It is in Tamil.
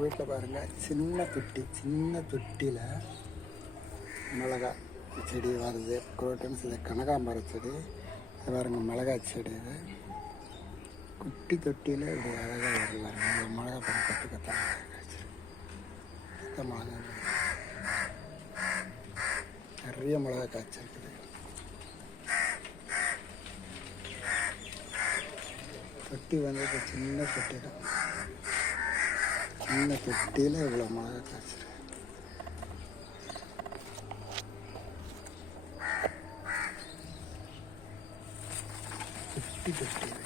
வீட்டில் பாருங்கள் சின்ன தொட்டி சின்ன தொட்டியில் மிளகா செடி வருது. குரோட்டன்ஸ் இது கனகாம்பர செடி. இது பாருங்கள் மிளகாய் செடி இது. குட்டி தொட்டியில் இப்படி அழகாக வரலாம் மிளகா பழம் கற்றுக்கத்தான் மிளகா நிறைய மிளகா காய்ச்சிருக்குது. தொட்டி வந்து சின்ன தொட்டி தான். சின்ன பெட்டியில் இவ்வளோ மிளகா காய்ச்சிரு பெட்டி பெட்டி